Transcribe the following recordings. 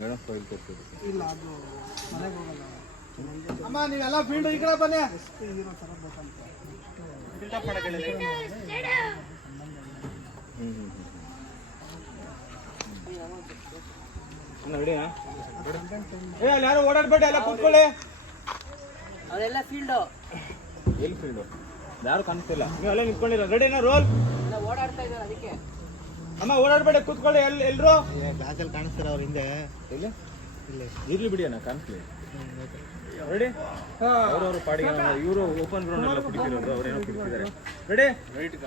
ಇಲ್ಲ ಅದು ಮನೆಗೆ ಹೋಗಲ್ಲ. ಅಮ್ಮ ನೀವೆಲ್ಲ ಫೀಲ್ಡ್ ಈ ಕಡೆ ಬನ್ನಿ. ಎಷ್ಟು ಇದಿರೋ ಥರ ಬೇಕಂತ ಬಿಲ್ಡಪ್ ಮಾಡಕ್ಕೆ ನೋಡಿ. ಅಲ್ಲಿ ಯಾರು ಓಡಾಡ್ಬೇಡಿ, ಎಲ್ಲ ಕೂತ್ಕೊಳ್ಳಿ. ಅದೆಲ್ಲ ಫೀಲ್ಡು. ಎಲ್ಲಿ ಫೀಲ್ಡು? ಯಾರು ಕಾಣಿಸ್ತಿಲ್ಲ, ನೀವು ಅಲ್ಲೇ ನಿಂತ್ಕೊಂಡಿರ. ರೆಡಿನಾ? ರೋಲ್. ಓಡಾಡ್ತಾ ಇದ್ದಾರೆ ಅದಕ್ಕೆ. ಅಮ್ಮ ಓಡಾಡ್ಬೇಡಿ, ಕೂತ್ಕೊಳ್ಳಿ. ಎಲ್ರು ಕ್ಲಾಸಲ್ಲಿ ಕಾಣಿಸ್ತಾರ ಅವ್ರ ಹಿಂದೆ. ಇಲ್ಲಿ ಇರ್ಲಿ ಬಿಡಿ ಅಣ್ಣ, ಕಾಣಿಸ್ಲಿ. ರೆಡಿ? ಅವ್ರವ್ರ ಪಾಡಿಗೆ ಇವರು ಓಪನ್ ಗ್ರೌಂಡ್ ಎಲ್ಲ ಕುಡಿತಿರೋದು, ಅವ್ರೇನೋ ಕುಡಿತಿದ್ದಾರೆ. ರೆಡಿ?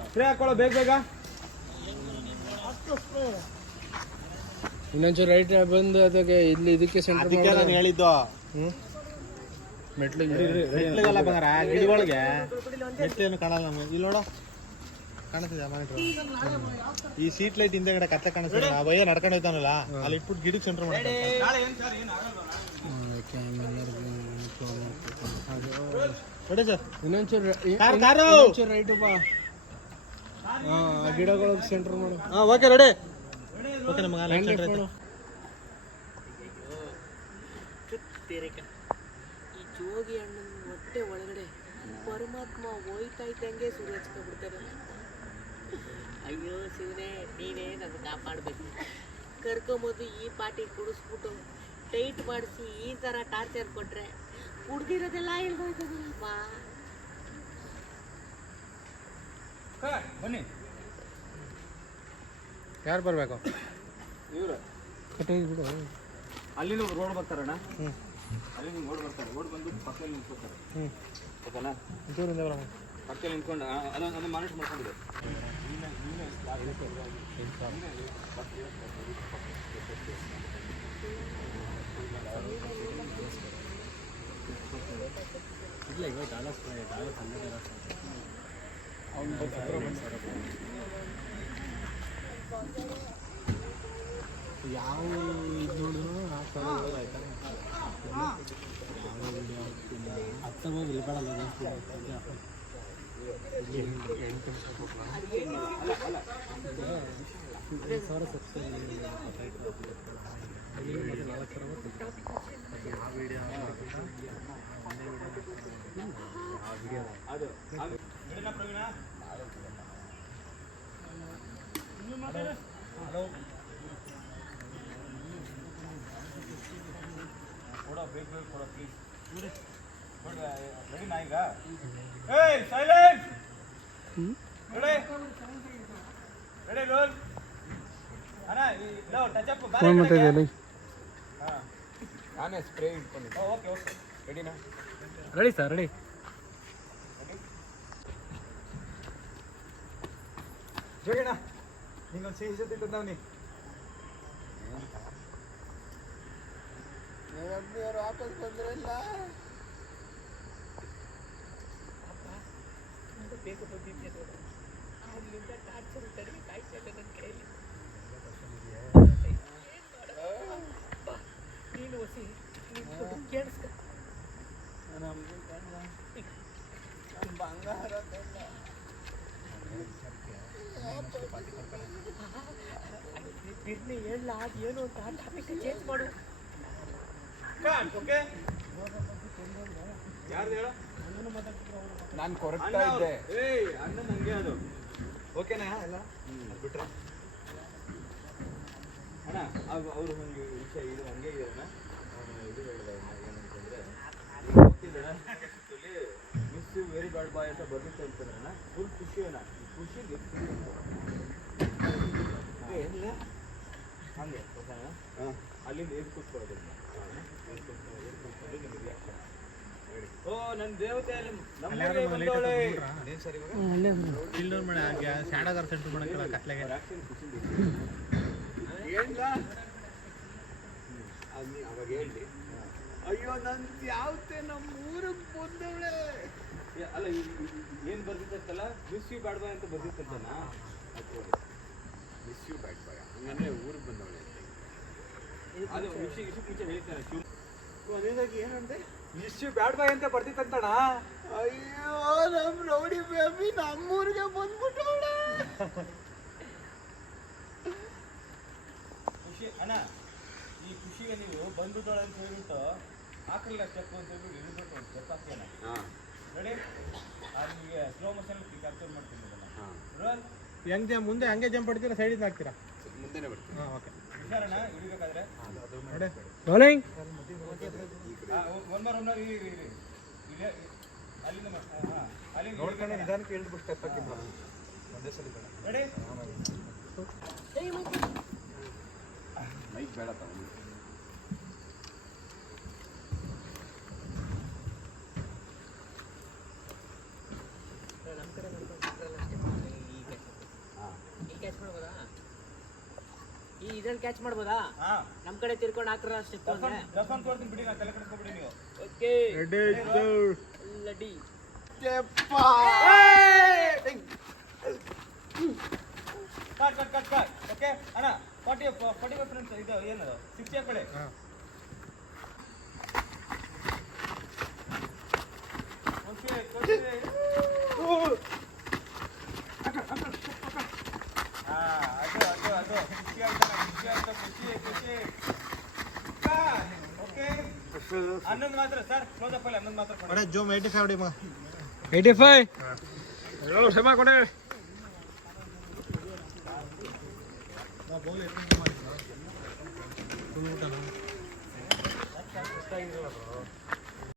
ಸ್ಪ್ರೇ ಹಾಕೊಳ್ಳೋ ಬೇಗ ಬೇಗ. ಇನ್ನೊಂಚೂರು ರೈಟ್ ಬಂದು ಅದಕ್ಕೆ ಇಲ್ಲಿ ಇದಕ್ಕೆ ಸೆಂಟರ್ ನಾನು ಹೇಳಿದ್ದು. ಮೆಟ್ಲಿಗೆಲ್ಲ ಬಂದಾರ ಗಿಡಗಳಿಗೆ. ಮೆಟ್ಲೇನು ಕಾಣಲ್ಲ ನಮಗೆ. ಇಲ್ಲಿ ನೋಡು, ಕಾಣಿಸ್ತಿದೆ ಮಾನಿಟ್ರು. ಈ ಸೀಟ್ ಲೈಟ್ ಹಿಂದೆಗಡೆ ಕತ್ತೆ ಕಾಣಿಸ್ತಿದೆ. ಆ ಭಯ ನಡ್ಕೊಂಡು ಹೋಯ್ತಾನಲ್ಲ, ಅಲ್ಲಿ ಇಟ್ಬಿಟ್ಟು ಗಿಡಕ್ಕೆ ಸೆಂಟರ್ ಮಾಡಿ. ಇನ್ನೊಂಚೂರು ರೈಟ್ ಬಾ. ಗಿಡಗಳಿಗೆ ಸೆಂಟರ್ ಮಾಡು. Okay ready. ಓಕೆ ನಮಗೆ ಈ ಜೋಗಿ ಅಣ್ಣನ ಹೊಟ್ಟೆ ಒಳಗಡೆ ಪರಮಾತ್ಮ ಹೋಯ್ತಾ ಇದ್ದಂಗೆ ಸುರು ಹಚ್ಕೊಂಡ್ಬಿಡ್ತಾರೆ. ಅಯ್ಯೋ ಶಿವನೇ, ನೀನೇ ನನ್ನ ಕಾಪಾಡಬೇಕು. ಕರ್ಕೊಂಬಂದು ಈ ಪಾಟಿ ಕುಡಿಸ್ಬಿಟ್ಟು ಟೈಟ್ ಮಾಡಿಸಿ ಈ ಥರ ಟಾರ್ಚರ್ ಕೊಟ್ರೆ ಕುಡ್ದಿರೋದೆಲ್ಲ ಇಲ್ದೋಯ್ತದಲ್ಲಪ್ಪ. ಬನ್ನಿ. ಯಾರು ಬರಬೇಕು? ಇವರು ಬಿಡು. ಅಲ್ಲಿ ರೋಡ್ ಬರ್ತಾರಣ್ಣ, ಅಲ್ಲಿ ರೋಡ್ ಬರ್ತಾರೆ. ರೋಡ್ ಬಂದು ಪಕ್ಕದಲ್ಲಿ ನಿಂತ್ಕೋತಾರೆ. ಓಕೆನಾ? ಪಕ್ಕದಲ್ಲಿ ನಿಂತ್ಕೊಂಡು ಅದನ್ನು ಮಾನಿಟರ್ ಮಾಡ್ಕೊಂಡಿದೆ. ಇಲ್ಲ ಇವತ್ತು ಯಾವ ಇದು ನೋಡಿದ್ರು ಆ ಥರ ಆಯ್ತಾ ಹತ್ತ ಹೋಗಿ ಇಲ್ಬೇಡಲ್ಲ. ಸಾವಿರ ಸತ್ತು ಕೊಡೋ ಬೇಗ ಬೇಗ ಕೊಡೋ ಪ್ಲೀಸ್. ರೆಡಿನಾ ಈಗ? ಏಯ್ ಸೈಲೆಂಟ್. Ready ready roll. ಅಣ್ಣ ಲೋ ಟಚ್ ಅಪ್ ಬಾರೆ. ಫೋನ್ ಮಾಡ್ತಾ ಇದ್ದೀನಿ. ಹಾಂ ನಾನೇ ಸ್ಪ್ರೇ ಇಟ್ಕೊಂಡಿದ್ದೆ. ಓಕೆ ಓಕೆ ರೆಡಿನಾ? Ready sir, ready. ಜೋಗಿಣ ನಿಂಗೊಂದು ಸಿಹಿ ಜೊತೆ ತಂದವನಿ. ನೀವರು ವಾಪಸ್ ಬಂದ್ರಲ್ಲ. ಬೇಕು ಬಂದಿದ್ದೆ ನೋಡು. ಅಲ್ಲಿಂದ ಟಾರ್ಚರ್ ತಡೆಗೆ ಕಾಯ್ತಾ ಇದೆ ನನ್ನ ಕೈಯಲ್ಲಿ. ನೀನು ಹೊಸಿ ಕೇಳಿಸ್ಕ. ಬಂಗಾರ ಬಿರ್ನಿ ಹೇಳ ಏನು ಅಂತ ಟಾಪಿಕ್ ಚೇಂಜ್ ಮಾಡು. ಓಕೆ ಯಾರ್ದು ಹೇಳು? ನಾನು ಕೊರಗ್ತಾ ಇದ್ದೆ. ಏಯ್ ಅಣ್ಣ ನಂಗೆ ಅದು ಓಕೆನಾ ಎಲ್ಲ ಬಿಟ್ರೆ ಅಣ್ಣ ಅವರು ಹಂಗೆ ವಿಷಯ ಇದು ಹಂಗೆ ಇದೆಯಣ್ಣ. ಇದು ಹೇಳಿದೆ ಏನಂತಂದರೆ ಮಿಸ್ ಯು ವೆರಿ ಬ್ಯಾಡ್ ಬಾಯ್ ಅಂತ ಬರ್ಲಿಕ್ಕೆ ಹೇಳ್ತಾರಣ್ಣ. ಫುಲ್ ಖುಷಿ ಅಣ್ಣ. ಖುಷಿಗೆ ಏನಿಲ್ಲ ಹಂಗೆ ಓಕೆನಾ? ಅಲ್ಲಿಂದ ಏನ್ ಕೂತ್ಕೊಳ್ಳೋದು ಓ ನನ್ನ ದೇವತೆ ಶಾಡಗಾರ ಸೆಂಟರ್ ಮಾಡಕ್ಕೆ ಕತ್ಲೆಗೆ ಅವಾಗ ಹೇಳಿ. ಅಯ್ಯೋ ನನ್ ಯಾವತ್ತೆ ನಮ್ಮ ಊರಿಗೆ ಬಂದವಳೆ. ಅಲ್ಲ ಏನು ಬರ್ದಿತ್ತಲ್ಲ, ಮಿಸ್ ಯು ಬ್ಯಾಡ್ ಬಾಯ್ ಅಂತ ಬರ್ದಿತ್ತಂತನ. ಮಿಸ್ ಯು ಬ್ಯಾಡ್ ಬಾಯ್ ಹಂಗಂದ್ರೆ ಊರಿಗೆ ಬಂದವಳೆ ಅದು ವಿಷಯ ಮುಂಚೆ ಹೇಳ್ತಾನೆ. ಅದೇದಾಗಿ ಏನಂತೆ ಮಿಸ್ ಯು ಬ್ಯಾಡ್ ಬಾಯ್ ಅಂತ ಬರ್ದಿತ್ತಂತಣ. ಅಯ್ಯೋ ನಮ್ಮ ರೌಡಿ ಬೇಬಿ ನಮ್ಮೂರಿಗೆ ಬಂದ್ಬಿಟ್ಟವಳೆ. ಖುಷಿ ಅಣ್ಣ ಈ ಖುಷಿಗೆ ನೀವು ಬಂದುದಳ ಅಂತ ಹೇಳ್ಬಿಟ್ಟು ಹಾಕಲ್ಲ ಸ್ಟೆಪ್ ಅಂತ ಹೇಳ್ಬಿಟ್ಟು ಇಳಿದ್ಬಿಟ್ಟು ಒಂದು ಸ್ಟೆಪ್ ಹಾಕ್ತೇನೆ ರೆಡಿ ನಿಮಗೆ ಸ್ಲೋ ಮೋಷನ್ ಕ್ಯಾಪ್ಚರ್ ಮಾಡ್ತೀನಿ ರೋಲ್ ಹೆಂಗೆ ಮುಂದೆ ಹಂಗೆ ಜಂಪ್ ಹೊಡ್ತೀರಾ ಸೈಡಿಂದ ಹಾಕ್ತೀರಾ ಮುಂದೆನೇ ಬರ್ತೀನಿ. ಹಾಂ ಓಕೆ ಹುಷಾರಣ್ಣ ಹಿಡಿಬೇಕಾದ್ರೆ ನೋಡಿ ರೋಲಿಂಗ್ ಒನ್ ಮಾರ್ ಇಲ್ಲಿ ಅಲ್ಲಿಂದ ಹಾಂ ಅಲ್ಲಿಂದ ನೋಡ್ಕೊಂಡು ನಿಧಾನಕ್ಕೆ ಇಳಿದ್ಬಿಟ್ಟು ಸ್ಟೆಪ್ ಹಾಕಿ ಒಂದೇ ಸಲ ಬೇಡ. ರೆಡಿ ಮೈಕ್ ಬೇಡ ತಗೊಂಡು ನಮ್ಮ ಕಡೆ ಈ ಕ್ಯಾಚ್ ಮಾಡ್ಬೋದಾ ಈ ಇದ್ರಲ್ಲಿ ಕ್ಯಾಚ್ ಮಾಡ್ಬೋದಾ ಹಾಂ ನಮ್ಮ ಕಡೆ ತಿರ್ಕೊಂಡು ಹಾಕ್ರ ಸ್ಟೆಪ್ ಅಂದ್ರೆ ದರ್ಶನ್ ತೋರ್ತೀನಿ ಬಿಡಿ ನಾನು ತಲೆ ಕೆಡಿಸ್ಕೊಬಿಡಿ ನೀವು ಓಕೆ ರೆಡಿ ಲಡಿ ಕಟ್ ಓಕೆ ಅಣ್ಣ 45 ಫ್ರೆಂಡ್ಸ್ ಇದು ಏನದು 60 ಆ ಕಡೆ ಹಾಂ ಓಕೆ ಅದು ಖುಷಿ ಆಯ್ತಾ ಖುಷಿ ಓಕೆ ಹನ್ನೊಂದು ಮಾತ್ರ ಸರ್ ಕ್ಲೋಸ್ ಅಪ್ ಅಲ್ಲಿ ಹನ್ನೊಂದು ಮಾತ್ರ ಕೊಡಿ ಅಡೆ ಜೂಮ್ 85 ಹೊಡಿ ಮಗ 85 ಹೇಳೋ ಕ್ಷಮಾ ಕೊಡೆ ಬೌಲ್ ಎತ್ತಿಂಗ್ ಮಾಡಿ ಫುಲ್ ಊಟ